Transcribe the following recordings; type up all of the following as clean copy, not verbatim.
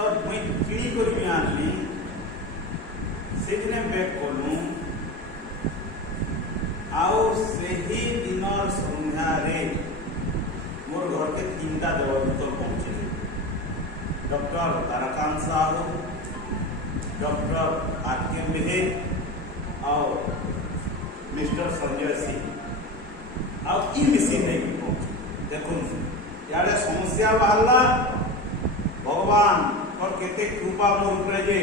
तो मुई किणी करी आनली से दिने बैक कलु आओ सेही दिनर संध्या रे मोर घर के तीनटा देवदूत पहुंचे doctor Tarakant Sahu doctor R K. Mehe और मिस्टर संजय सिंह और ई मिसिन नहीं पहुंचे देखो यारे समस्या बाहरला भगवान और केते कृपा मोर उपरे जे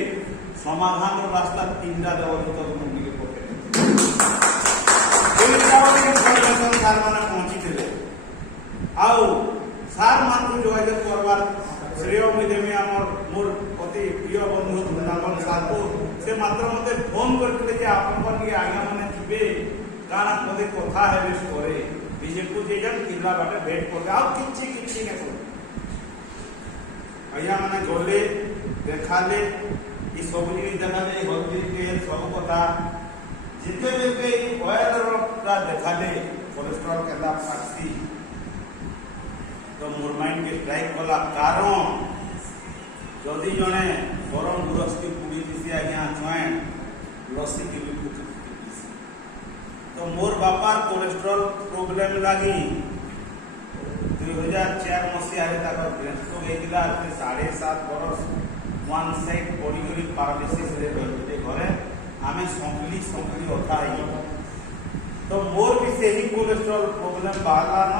समाधान रास्ता तीनटा देवदूत मुंडी के पके सार माने पहुंची थे आउ सार मान को जोगाजोग करबार श्रेय मुई देमी हमर मोर अति प्रिय बंधु वृंदावन सार को से मात्र मते फोन करते जे आपन पर के आज्ञा माने थिबे काना मते कथा हेबे करे बीजेपी जे जन किला बाटे भेट करते आ किछि किछि ने को आया माने गले देखाले ई सब जिनिस देखाले हल्दी तेल सब कथा जिते बेबे ऑयल का देखाले कोलेस्ट्रॉल केला फाक्सी तो मोर माइंड के स्ट्राइक कला कारण जदि जने गरम गुरस्ती पुड़ी दिसी आज्ञा छुए लस्सी के भी कुछ तो मोर बापार कोलेस्ट्रॉल प्रॉब्लम लागी 2004 मसीहा रे ताकर ब्रेन स्ट्रोक हेतिला 7.5 बरस वन साइड बॉडी गरी पैरालिसिस रे रहते घरे आमे संकली अथा आई तो मोर भी से ही कोलेस्ट्रॉल प्रॉब्लम बाहला न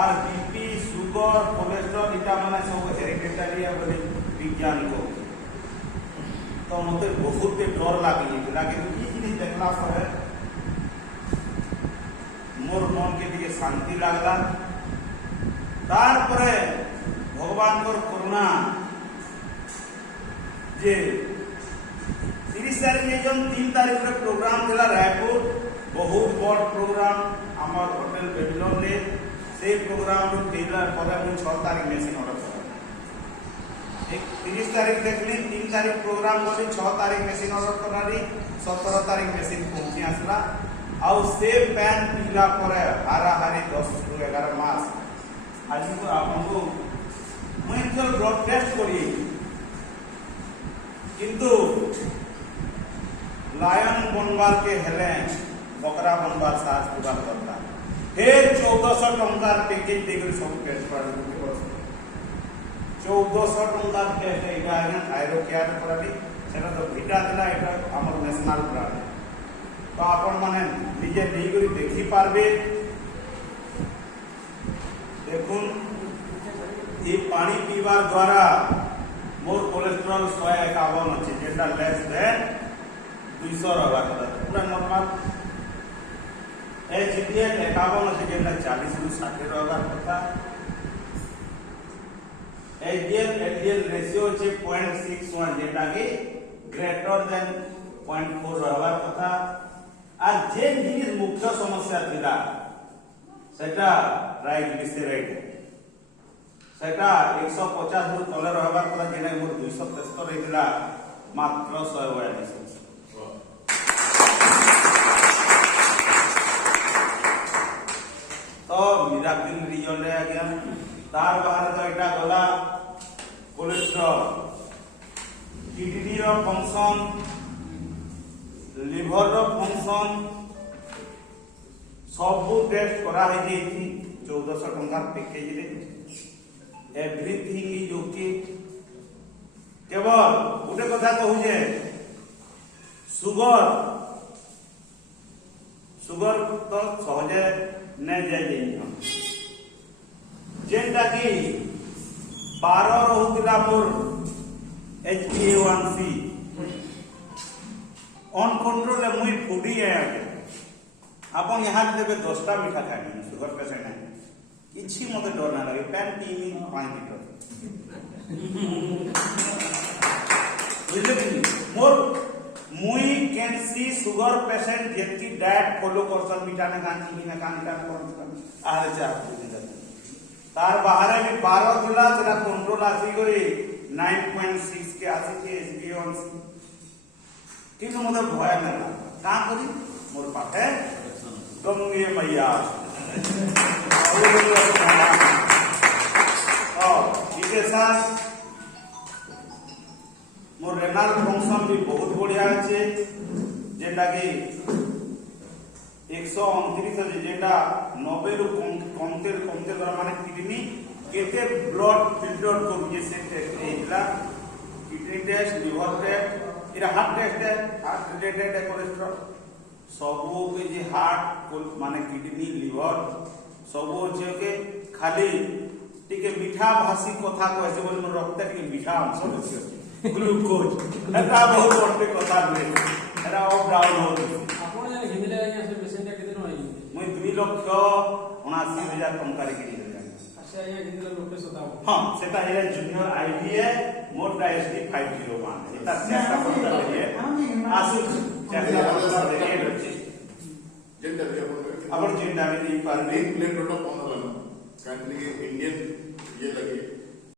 और बीपी सुगर कोलेस्ट्रॉल इटा माने सब हेरिडिटरी बोले विज्ञान को तो मते बहुत डर लागी कि ई जिनिस देखला पर मोर मन के दिए शांति लागला तार परे भगवान को करुणा जे 30 तारीख के जन 3 तारीख रे प्रोग्राम दिला रायपुर बहुत बड़ प्रोग्राम हमर होटल बेबीलोन ने से प्रोग्राम रो टेलर परे मुई 6 तारीख मेसिन ऑर्डर कर एक 30 तारीख देखली 3 तारीख प्रोग्राम बोली 6 तारीख मेसिन ऑर्डर करारी 17 तारीख मेसिन पहुंची आसला आउ से पैन पीला परे हारा हारी 10 ରୁ 11 मास आज को आपको मुई चल ब्लड टेस्ट करी किंतु लायन बनवार के हेले बकरा बनवार साहस पूरा करता फिर 1400 टंकार पैकेज देकर सब टेस्ट कर 1400 टंकार टेस्ट एटा आगे थायरो केयर कराली सेटा तो भिटा दिला एटा हमर नेशनल ब्रांड तो आपण माने निजे देई करी देखि पारबे देखुन ये पानी पीवार द्वारा मोर कोलेस्ट्रॉल 151 अछि जेटा लेस देन 200 रहबा କଥା पूरा नॉर्मल एचडीएल 51 अछि जेटा 40 ରୁ 60 रहबा କଥା एचडीएल रेशियो अछि 0.61 जेटा कि ग्रेटर देन 0.4 रहबा কথা आ जे जिनिस मुख्य समस्या थिला सेटा ट्राइग्लिसराइड सेटा 150 ରୁ तले रहबार কথা जेना मोर 273 रहिला मात्र 142 तो मिराकिल रीजन रे आज्ञा तार बाहर तो एटा गला कोलेस्ट्रॉल किडनी रो फंक्शन लिवर रो फंक्शन सब टेस्ट करा है जे 1400 टंका पैकेज रे एवरीथिंग इज ओके केवल गोटे कथा कहू जे सुगर तो सहजे ने जाय जेटा कि 12 रहुतिला मोर HbA1c ऑन कंट्रोल है मुई फूडी है आगे अपन यहाँ देवे 10टा मीठा खाई सुगर पेशेंट है किसी मत डर ना लगे पैन पीनी 5 लीटर बुझले मोर मुई कैन सी सुगर पेशेंट जेती डाइट फॉलो करसन मीठा ने खान चीनी ने खान मीठा करसन आरे जा तार बाहर भी 12 दिला तेरा कंट्रोल आसी गई 9.6 के आसी के HbA1c किंतु मते भय ना का करी मोर पाखे गंगे मैया और इसके साथ रेनाल फंक्शन भी बहुत बढ़िया আছে যেটা কি 129 আছে যেটা 90 রু কমতে করা মানে কিডনি কেতে ব্লড ফিল্টার করবে সে test এইলা kidney test liver test এটা heart test heart related cholesterol सबू के जे हार्ट माने किडनी लिवर सबू जे के खाली टिके मीठा भाषी कथा कहसे बोल मन रक्त के मीठा अंश अछि ग्लूकोज एटा बहुत बड़े कथा रे एटा अप डाउन हो आपण जे हिंदी ले आया से पेशेंट केते न होई मुई 2,79,000 टंका रे किनी ले अच्छा ये हिंदी ले लोके सताओ हां सेटा हे जूनियर आईडीए मोर डायस्टी 501 एटा चेष्टा करता रे आसु चेष्टा करता रे जेंडा भी अपन जेंडा में नहीं पार नेम प्लेट रोटा पौना लगा कंट्री के इंडियन ये लगे